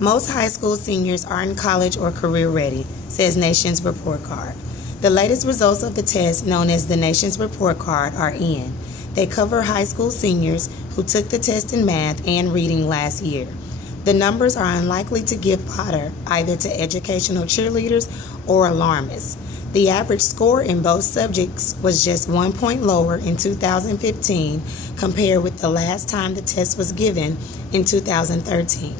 Most high school seniors aren't college or career ready, says Nation's report card. The latest results of the test, known as the Nation's report card, are in. They cover high school seniors who took the test in math and reading last year. The numbers are unlikely to give fodder either to educational cheerleaders or alarmists. The average score in both subjects was just 1 point lower in 2015 compared with the last time the test was given in 2013.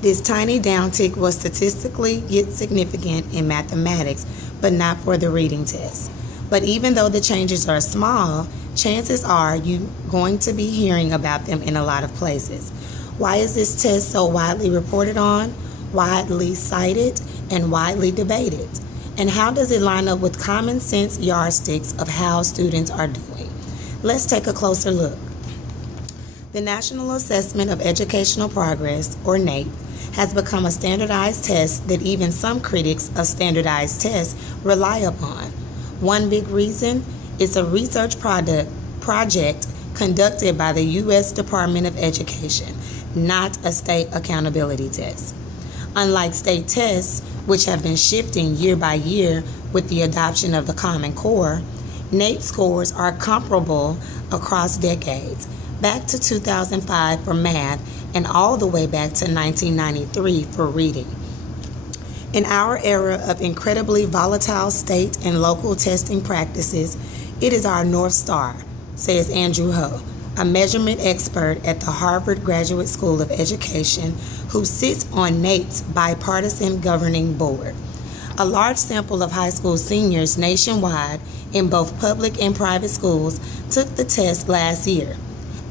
This tiny downtick was statistically significant in mathematics, but not for the reading test. But even though the changes are small, chances are you're going to be hearing about them in a lot of places. Why is this test so widely reported on, widely cited, and widely debated? And how does it line up with common sense yardsticks of how students are doing? Let's take a closer look. The National Assessment of Educational Progress, or NAEP, has become a standardized test that even some critics of standardized tests rely upon. One big reason is a research project conducted by the U.S. Department of Education, not a state accountability test. Unlike state tests, which have been shifting year by year with the adoption of the Common Core, NAEP scores are comparable across decades, back to 2005 for math and all the way back to 1993 for reading. In our era of incredibly volatile state and local testing practices, it is our North Star, says Andrew Ho, a measurement expert at the Harvard Graduate School of Education who sits on NAEP's bipartisan governing board. A large sample of high school seniors nationwide in both public and private schools took the test last year.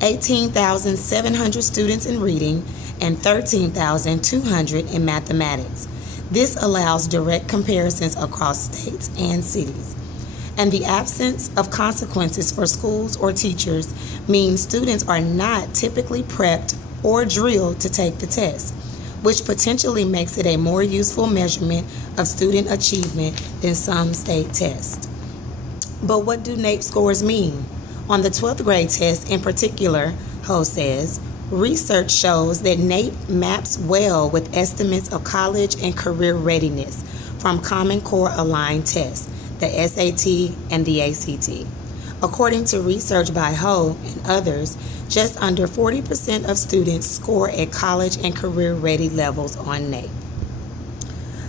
18,700 students in reading and 13,200 in mathematics. This allows direct comparisons across states and cities. And the absence of consequences for schools or teachers means students are not typically prepped or drilled to take the test, which potentially makes it a more useful measurement of student achievement than some state tests. But what do NAEP scores mean? On the 12th grade test in particular, Ho says, research shows that NAEP maps well with estimates of college and career readiness from Common Core aligned tests, the SAT and the ACT. According to research by Ho and others, just under 40% of students score at college and career ready levels on NAEP.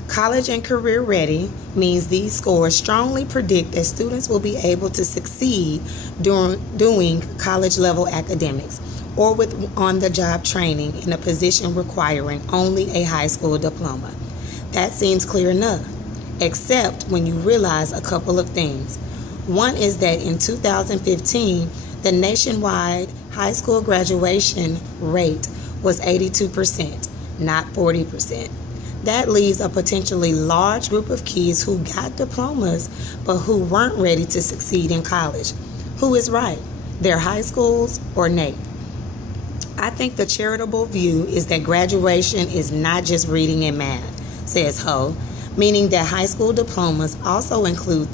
College and career ready means these scores strongly predict that students will be able to succeed doing college level academics or with on-the-job training in a position requiring only a high school diploma. That seems clear enough, except when you realize a couple of things. One is that in 2015, the nationwide high school graduation rate was 82%, not 40%. That leaves a potentially large group of kids who got diplomas but who weren't ready to succeed in college. Who is right, their high schools or NAEP? I think the charitable view is that graduation is not just reading and math, says Ho, meaning that high school diplomas also include